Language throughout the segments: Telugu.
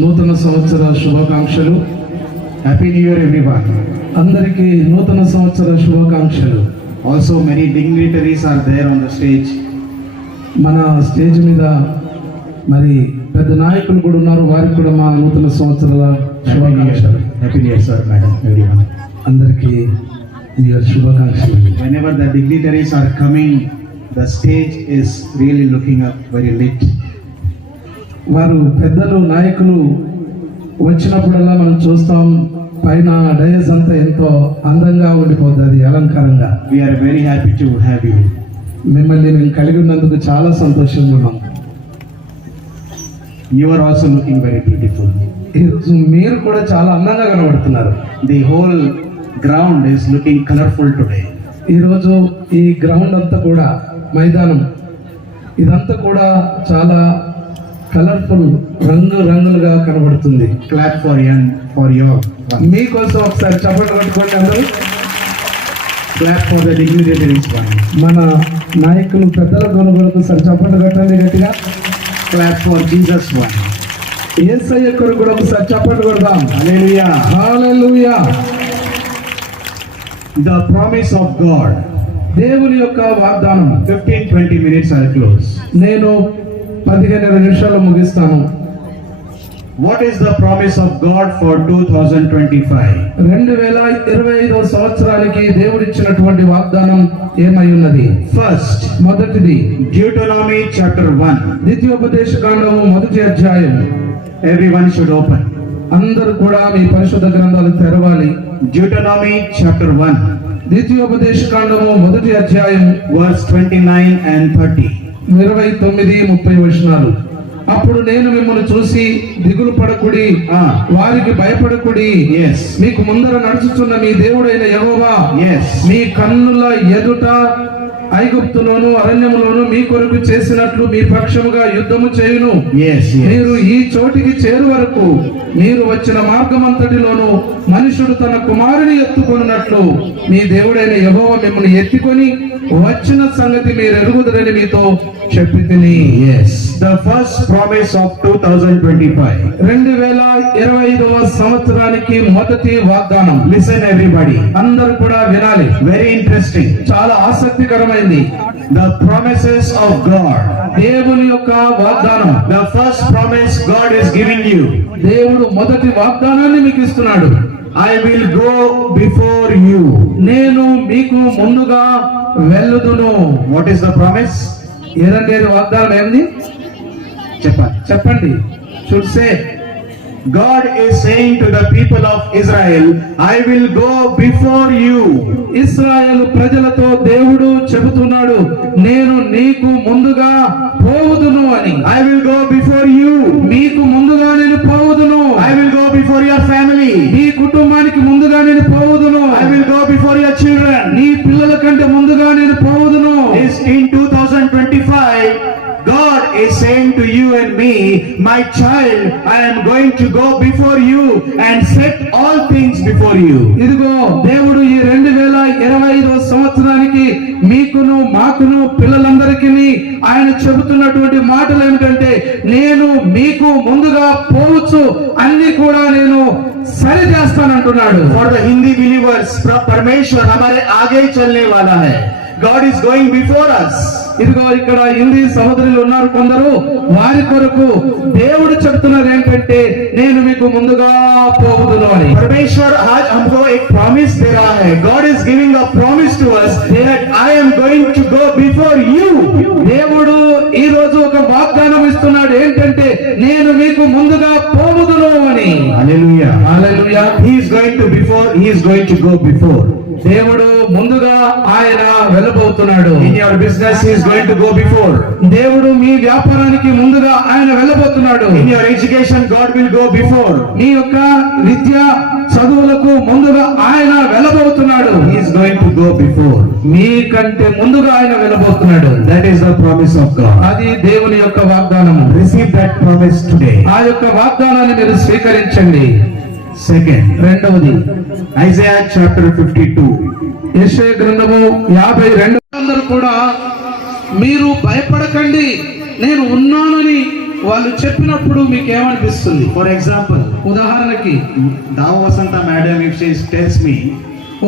నూతన సంవత్సర శుభాకాంక్షలు. Happy new year everyone. అందరికీ నూతన సంవత్సర శుభాకాంక్షలు. Also many dignitaries are there on the stage. మన స్టేజ్ మీద మరి పెద్ద నాయకులు కూడా ఉన్నారు, వారికి కూడా మా నూతన సంవత్సరాల శుభాకాంక్షలు. Happy new year sir, madam, everyone. అందరికీ న్యూ ఇయర్ శుభాకాంక్షలు. Whenever the dignitaries are coming, the stage is really looking up very lit. వారు పెద్దలు నాయకులు వచ్చినప్పుడల్లా మనం చూస్తాం, పైన డయస్ అంతా ఎంతో అందంగా ఉండిపోతుంది, అలంకారంగా. We are very happy to have you. మిమ్మల్ని మేము కలిగి ఉన్నందుకు చాలా సంతోషంగా ఉన్నాం. You are also looking very beautiful. ఈరోజు మీరు కూడా చాలా అందంగా కనబడుతున్నారు. The whole ground is looking colorful today. ఈరోజు ఈ గ్రౌండ్ అంతా కూడా, మైదానం ఇదంతా కూడా చాలా కలర్ఫుల్, రంగులుగా కనబడుతుంది. Clap for your మీకోసం ఒకసారి చప్పట్లు కొట్టుకోండి అందరూ. clap for the dignitaries one. మన నాయకులు పెద్దల కొరకు ఒకసారి చప్పట్లు కొట్టండి గట్టిగా. Clap for Jesus one. యేసయ్య కొరకు కూడా ఒకసారి చప్పట్లు కొడదాం. Hallelujah. Hallelujah. The promise of God. దేవుని యొక్క వాగ్దానం. 15-20 minutes I'll close. నేను 15 నిమిషాలు ముగిస్తాను. What is the promise of God for 2025? 2025 సంవత్సరానికి దేవుడిచ్చినటువంటి వాగ్దానం ఏమై ఉన్నది? First, మొదటిది Deuteronomy chapter 1. ద్వితీయోపదేశ కాండము 1వ అధ్యాయం. Everyone should open. అందరూ కూడా మీ పరిశుద్ధ గ్రంథాలు తెరవాలి. Deuteronomy chapter 1, ద్వితీయోపదేశ కాండము 1వ అధ్యాయం verse 29 and 30. 29-30 వచనాలు. అప్పుడు నేను మిమ్మల్ని చూసి దిగులు పడకుడి, వారికి భయపడకుడి. Yes. మీకు ముందర నడుచుచున్న మీ దేవుడైన యెహోవా Yes. మీ కన్నుల ఎదుట ఐగుప్తులోను అరణ్యములోను మీ కొరకు చేసినట్లు మీ పక్షముగా యుద్ధము చేయును. Yes. మీరు ఈ చోటికి చేరు వరకు మీరు వచ్చిన మార్గమంతటిలోను మనుషుడు తన కుమారుని ఎత్తుకొనున్నట్లు మీ దేవుడైన యెహోవా మిమ్మల్ని ఎత్తుకొని వచ్చిన సంగతి మీరు ఎరుగుదరని మీతో చెప్పి తిని. Yes. The first promise of 2025. 2025 సంవత్సరానికి మొదటి వాగ్దానం. Listen everybody. అందరూ కూడా వినాలి. Very interesting. చాలా ఆసక్తికరమైంది. The promises of God. దేవుని యొక్క వాగ్దానం. The first promise God is giving you. దేవుడు మొదటి వాగ్దానాన్ని మీకు ఇస్తున్నాడు. I will go before you. నేను మీకు ముందుగా వెళ్ళుదును. What is the promise? ఏదంటే వాగ్దానం ఏంది? చెప్పండి. Should say. God is saying to the people of Israel, I will go before you. ఇశ్రాయేలు ప్రజలతో దేవుడు చెబుతున్నాడు, నేను నీకు ముందుగా పోవుదును అని. I will go before you. మీకు ముందుగా నేను పోవుదును. I will go before your family. నీ కుటుంబానికి ముందుగా నేను పోవుదును. I will go before your children. నీ పిల్లల కంటే ముందుగా నేను పోవుదును. In 2025, God is saying to you and me, my child, I am going to go before you and set all things before you. ఇదిగో దేవుడు ఈ 2025 సంవత్సరానికి మీకును మాకును పిల్లలందరికీ ఆయన చెబుతున్నటువంటి మాటలు ఏమిటంటే, నేను మీకు ముందుగా పోవచ్చు, అన్ని కూడా నేను సరి చేస్తానంటున్నాడు. For the Hindi believers, परमेश्वर हमारे आगे चलने वाला है. God is going before us. ఇదిగో ఇక్కడ హిందీ సహోదరులు ఉన్నారు కొందరు, వారి కొరకు దేవుడు చెప్తున్నారు ఏంటంటే, నేను మీకు ముందుగా పోవుదును అని. परमेश्वर आज हमको एक प्रॉमिस दे रहा है. God is giving a promise to us that I am going to go before you. దేవుడు ఈ రోజు ఒక వాగ్దానం ఇస్తున్నాడు ఏంటంటే, నేను మీకు ముందుగా పోవుదును అని. Hallelujah. Hallelujah. He is going to go before. దేవుడు ముందుగా ఆయన వెళ్ళబోతున్నాడు. In your business, he is going to go before. దేవుడు మీ వ్యాపారానికి ముందుగా ఆయన వెళ్ళబోతున్నాడు. In your education, God will go before. మీ యొక్క విద్య చదువులకు ముందుగా ఆయన వెళ్ళబోతున్నాడు. He is going to go before. మీకంటే ముందుగా ఆయన వెళ్ళబోతున్నాడు. That is the promise of God. అది దేవుని యొక్క వాగ్దానం. Receive that promise today. ఆ యొక్క వాగ్దానాన్ని మీరు స్వీకరించండి. Second, రెండవది Isaiah chapter 52. యెషయా గ్రంథము 52. అందరూ కూడా మీరు భయపడకండి, నేను ఉన్నానని వాళ్ళు చెప్పినప్పుడు మీకు ఏమనిపిస్తుంది? For example, ఉదాహరణకి Dav Vasanta madam, if she tells me,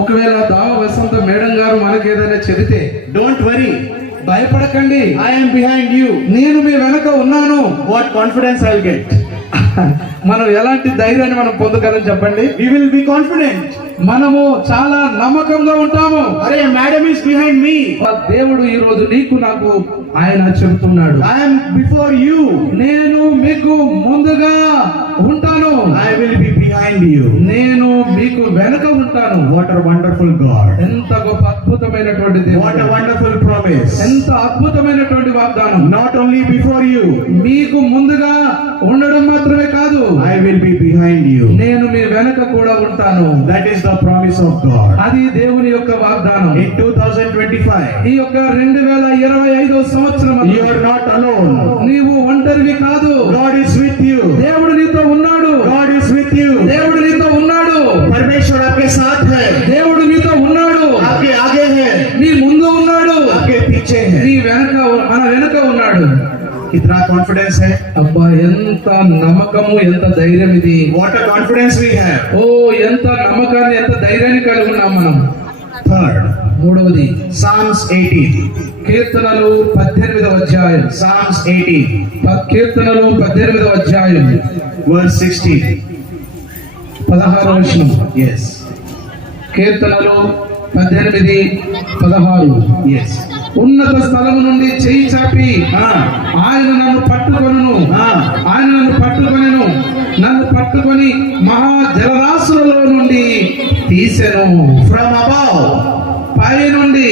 ఒకవేళ దావ వసంత మేడం గారు మనకి ఏదైనా చెబితే, don't worry, భయపడకండి, I am behind you, నేను మీ వెనక ఉన్నాను, what confidence I'll get? మనం ఎలాంటి ధైర్యాన్ని మనం పొందగలం చెప్పండి? We will be confident. మనము చాలా నమ్మకంగా ఉంటాము. Arey, madam is behind me. దేవుడు ఈ రోజు నీకు నాకు ఆయన చెబుతున్నాడు, I am before you. నేను మీకు ముందుగా ఉంటాను, I will be behind you. నేను మీకు వెనక ఉంటాను. What a wonderful God. ఎంత గొప్ప అద్భుతమైనటువంటి What a దేవుడు, wonderful promise. ఎంత అద్భుతమైనటువంటి వాగ్దానం. Not only before you, మీకు ముందుగా ఉండడం మాత్రమే కాదు, I will be behind you. నేను మీ వెనక కూడా ఉంటాను. That is the promise of God. అది దేవుని యొక్క వాగ్దానం. In 2025, ఈ యొక్క 2025 సంవత్సరం you are not alone. నీవు ఒంటరివి కాదు. God is with you. దేవుడు నీతో ఉన్నాడు. God is with you. దేవుడు నీతో ఉన్నాడు. परमेश्वर आपके साथ है. దేవుడు నీతో ఉన్నాడు. आपके आगे है. నీ ముందు ఉన్నాడు. आपके पीछे है. నీ వెనక, మన వెనక ఉన్నాడు. कितना कॉन्फिडेंस है. అబ్బా, ఎంత నమ్మకము, ఎంత ధైర్యం ఇది. What a confidence we have. ఓ, ఎంత నమ్మకాన్ని, ఎంత ధైర్యాన్ని కలిగి ఉన్నాం మనం. Third, మూడవది Psalms 18. కీర్తనలు 18వ అధ్యాయం. Psalms 18, కీర్తనలు 18వ అధ్యాయం verse 16. 16వ వచనం. Yes, కీర్తనలు 18:16. yes. ఉన్నత స్థలము నుండి చేయి చాపి Ah, ఆయన నన్ను పట్టుకొనును, ah. ఆయన నన్ను పట్టుకొని మహా జలరాశులలో నుండి తీసెను. From above, పైనుండి,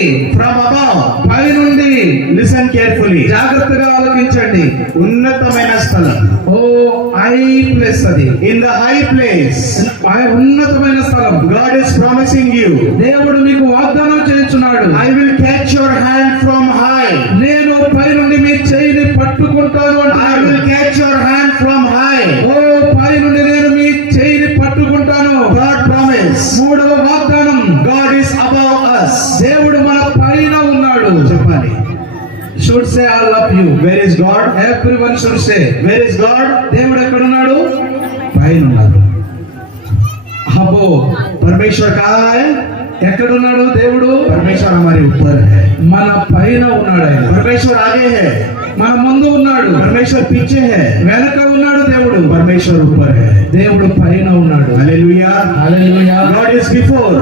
పైనుండి. listen carefully. జాగ్రత్తగా ఆలోచించండి. ఉన్నతమైన స్థలం. ఓ, హై ప్లేస్ అది. In the high place, ఉన్నతమైన స్థలం. God is promising you, దేవుడు మీకు వాగ్దానం చేస్తున్నాడు. I will catch your hand from high. నేను పైనుండి మీ చేయిని పట్టుకుంటాను I అంటున్నాడు. will catch your hand from high. ఓ, పైనుండి నేను మీ చేయిని పట్టుకుంటాను. God promise. మూడవ వాగ్దానం, God is above us. దేవుడు మన పైన ఉన్నాడు. చెప్పాలి. Should say I love you. Where is God? Everyone should say. Where is God? దేవుడు ఎక్కడ ఉన్నాడు? పైన ఉన్నాడు. అబ్బో, परमेश्वर कहाँ है? ఎక్కడ ఉన్నాడు దేవుడు? परमेश्वर हमारे ऊपर है. మన పైన ఉన్నాడు ఆయన. परमेश्वर आगे है. మన ముందు ఉన్నాడు. परमेश्वर पीछे है. వెనక ఉన్నాడు దేవుడు. परमेश्वर ऊपर है. దేవుడు పైన ఉన్నాడు. Hallelujah. Hallelujah. God is before.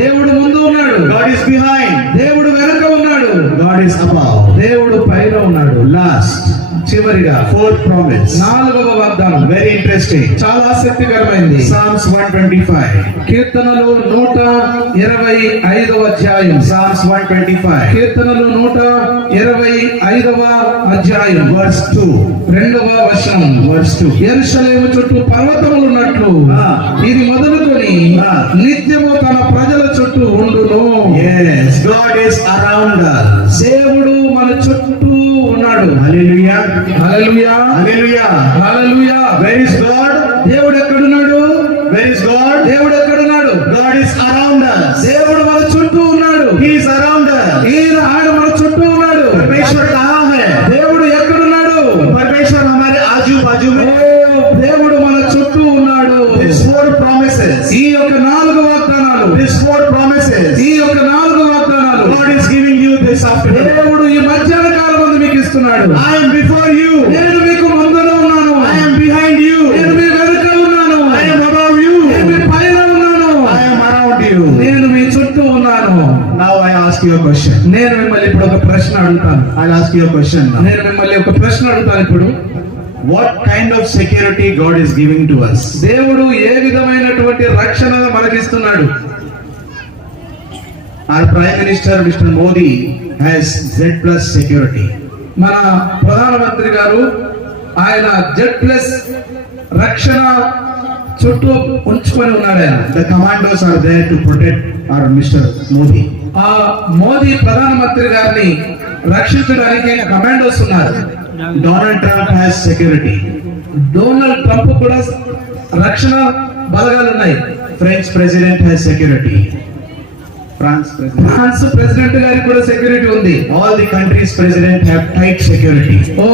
దేవుడు ముందు ఉన్నాడు. God is behind. దేవుడు వెనక ఉన్నాడు. God is above. దేవుడు పైన ఉన్నాడు. Last, చివరిగా fourth promise. 4వ వాగ్దానం Very interesting. చాలా ఆసక్తికరమైనది. Psalms 125. కీర్తనలు 125వ అధ్యాయం. Psalms 125. కీర్తనలు 125వ అధ్యాయం, Verse 2. 2వ వచనం. Verse 2. యెరూషలేము చుట్టూ పర్వతములు ఉన్నట్లు ఇది మొదలుకొని నిత్యము తన ప్రజల చుట్టూ ఉండును. Yes, God is around us. దేవుడు మన చుట్టూ ఉన్నాడు. Hallelujah. Hallelujah, Hallelujah. Hallelujah. Where is God? దేవుడు ఎక్కడున్నాడు? Where is God? దేవుడు ఎక్కడున్నాడు? God is around us. దేవుడు మన చుట్టూ ఉన్నాడు. He is around us. ఆయన మన చుట్టూ ఉన్నాడు. परमेश्वर कहाँ है? దేవుడు ఎక్కడున్నాడు? परमेश्वर हमारे आजू बाजू ఓ, में. దేవుడు మన చుట్టూ ఉన్నాడు. These 4 promises. ఈ యొక్క 4 వాగ్దానాలు, These 4 promises. ఈ యొక్క 4 వాగ్దానాలు God is giving you this afternoon. దేవుడు ఈ మధ్యాహ్న కాలం ముందు మీకు ఇస్తున్నాడు. I am before you. నేను మీకు ముందులో ఉన్నాను. I am behind you. నేను మీ వెనుక ఉన్నాను. I am above you. నేను మీ పైన ఉన్నాను. I am around you. నేను మీ చుట్టూ ఉన్నాను. Now I ask you a question. నేను మిమ్మల్ని ఇప్పుడు ఒక ప్రశ్న అడుగుతాను. I'll ask you a question now. నేను మిమ్మల్ని ఒక ప్రశ్న అడుగుతాను ఇప్పుడు. What kind of security God is giving to us? దేవుడు ఏ విధమైనటువంటి రక్షణ మనకిస్తున్నాడు? Our Prime Minister, Mr. Modi, has Z+ security. మన ప్రధానమంత్రి గారు ఆయన Z+ రక్షణ చుట్టూ ఉంచుకొని ఉన్నాడు. ఆయన The commandos are there to protect our Mr. Modi. ఆ మోదీ ప్రధానమంత్రి గారిని రక్షించడానికి కమాండోస్ ఉన్నారు. Donald Trump has security. Donald Trump కూడా రక్షణ బలగాలు ఉన్నాయి. French president has security. France president. France president గారికి కూడా సెక్యూరిటీ ఉంది. All the countries' president have tight security. ఓ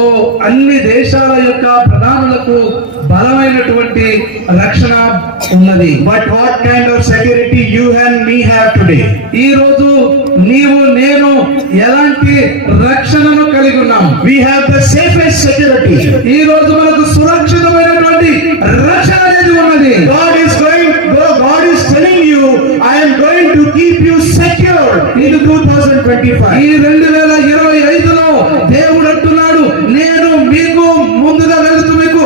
అన్ని దేశాల యొక్క ప్రధానులకు బలమైనటువంటి రక్షణ ఉన్నది. But what kind of security you and me have today? ఈ రోజు నీవు నేను ఎలాంటి రక్షణను కలిగి ఉన్నాం? We have the safest security. ఈ రోజు మనకు సురక్షితమైనటువంటి రక్షణ అనేది ఉన్నది. God is telling you, I am going to keep you secure in 2025. ఈ 2025లో దేవుడు అంటున్నాడు, నేను మీకు ముందుగా వెళుతూ మీకు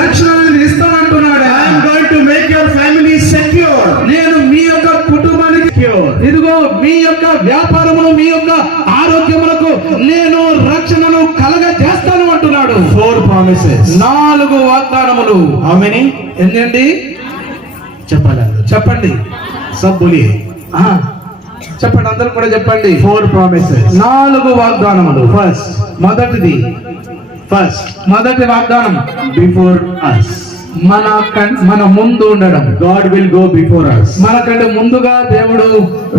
రక్షణను ఇస్తానంటున్నాడు. I am going to make your family secure. నేను మీ యొక్క కుటుంబానికి Secure. ఇదిగో మీ యొక్క వ్యాపారమును మీ యొక్క ఆరోగ్యములకు నేను రక్షణను కలగజేస్తాను అంటున్నాడు. 4 promises. 4 వాగ్దానములు. How many? ఎన్నండి చెప్పాలి. చెప్పండి. सब बोलिए. ఆ, చెప్పండి, అందరూ కూడా చెప్పండి. 4 promises. 4 వాగ్దానములు. First, మొదటిది, మొదటి వాగ్దానం before us. మన ముందు ఉండడం. God will go before us. మనకంటే ముందుగా దేవుడు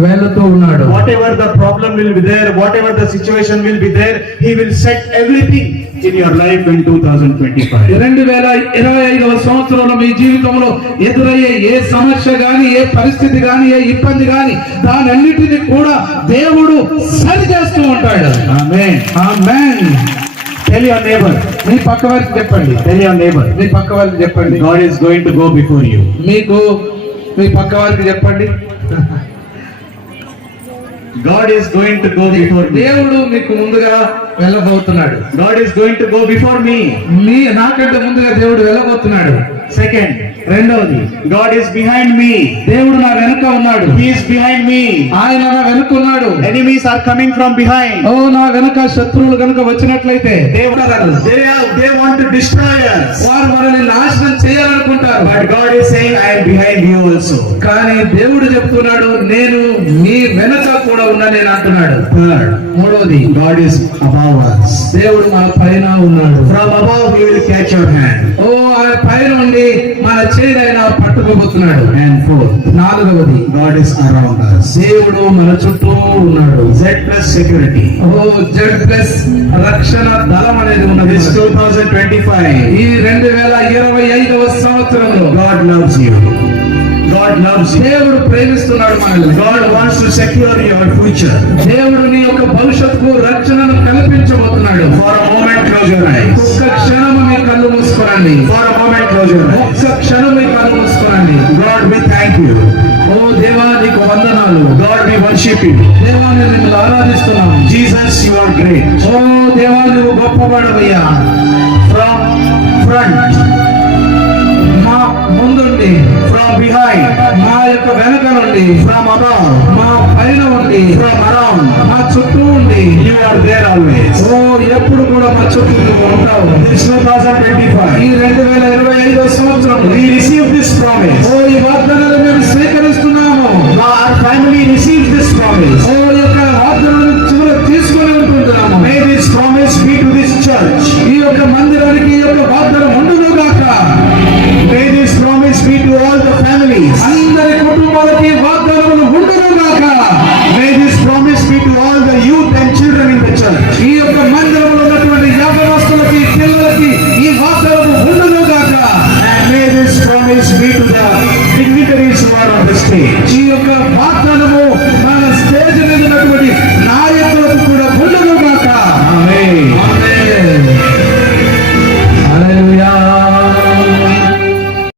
వెళుతూ ఉన్నాడు. Whatever the problem will be there, whatever the situation will be there, He will set everything in your life in 2025. 2025వ సంవత్సరంలో మీ జీవితంలో ఎదురయ్యే ఏ సమస్య గాని, ఏ పరిస్థితి గాని, ఏ ఇబ్బంది గాని, దానన్నిటిని కూడా దేవుడు సరి చేస్తూ ఉంటాడు. Amen. Amen. Tell your neighbor. మీ పక్క వారికి చెప్పండి. Tell your neighbor. మీ పక్క వారికి చెప్పండి. God is going to go before you. మీకు మీ పక్క వారికి చెప్పండి. God is going to go before me. దేవుడు మీకు ముందుగా వెళ్ళబోతున్నాడు. God is going to go before me. నాకంటే ముందుగా దేవుడు వెళ్ళబోతున్నాడు. Second, రెండవది, God is behind me. దేవుడు నా వెనుక ఉన్నాడు. He is behind me. ఆయన నా వెనుక ఉన్నాడు. Enemies are coming from behind. ఓ నా వెనుక శత్రువులు కనుక వచ్చినట్లయితే They want to destroy us. వారు మనల్ని నాశనం చేయాలనుకుంటారు. But God is saying, I am behind you also. కానీ దేవుడు చెప్తున్నాడు, నేను మీ వెనుక కూడా ఉన్నా నేను అంటున్నాడు. Third, మూడవది, God is above us. దేవుడు మన పైన ఉన్నాడు. From above He will catch your hand. ఓ ఆయన పైన ఉండి మన చేరైనా పట్టుకోబోతున్నాడు. And fourth, నాలుగవది, God is around us. దేవుడు మన చుట్టూ ఉన్నాడు. Z plus security. ఓ Z+ రక్షణ దళం అనేది ఉన్నది. This 2025, ఈ 2025వ సంవత్సరంలో God loves you. God loves you. దేవుడు ప్రేమిస్తున్నాడు మనల్ని. God wants to secure your future. దేవుడు నీ యొక్క భవిష్యత్తుకు రక్షణను కల్పించబోతున్నాడు. For a moment, close your eyes. ఒక్క క్షణము మీ కళ్ళు మూసుకోండి. For a moment, close your eyes. ఒక్క క్షణం మీ కళ్ళు మూసుకోండి. God, we thank you. ఓ దేవా నీకు వందనాలు. God, we worship you. దేవా నేను నిన్ను ఆరాధిస్తున్నాను. Jesus, you are great. ఓ దేవా నువ్వు గొప్పవాడవయ్యా. From front, మా ముందుండి, from behind, మా యొక్క వెనక నుండి, from above, మా పైన ఉండి, from around, మా చుట్టూ ఉండి, you are there always. ఓ ఎప్పుడు కూడా మా చుట్టూ నువ్వు ఉంటావు. This 2025, ఈ 2025వ సంవత్సరంలో we receive this promise. ఓ ఈ వాగ్దానం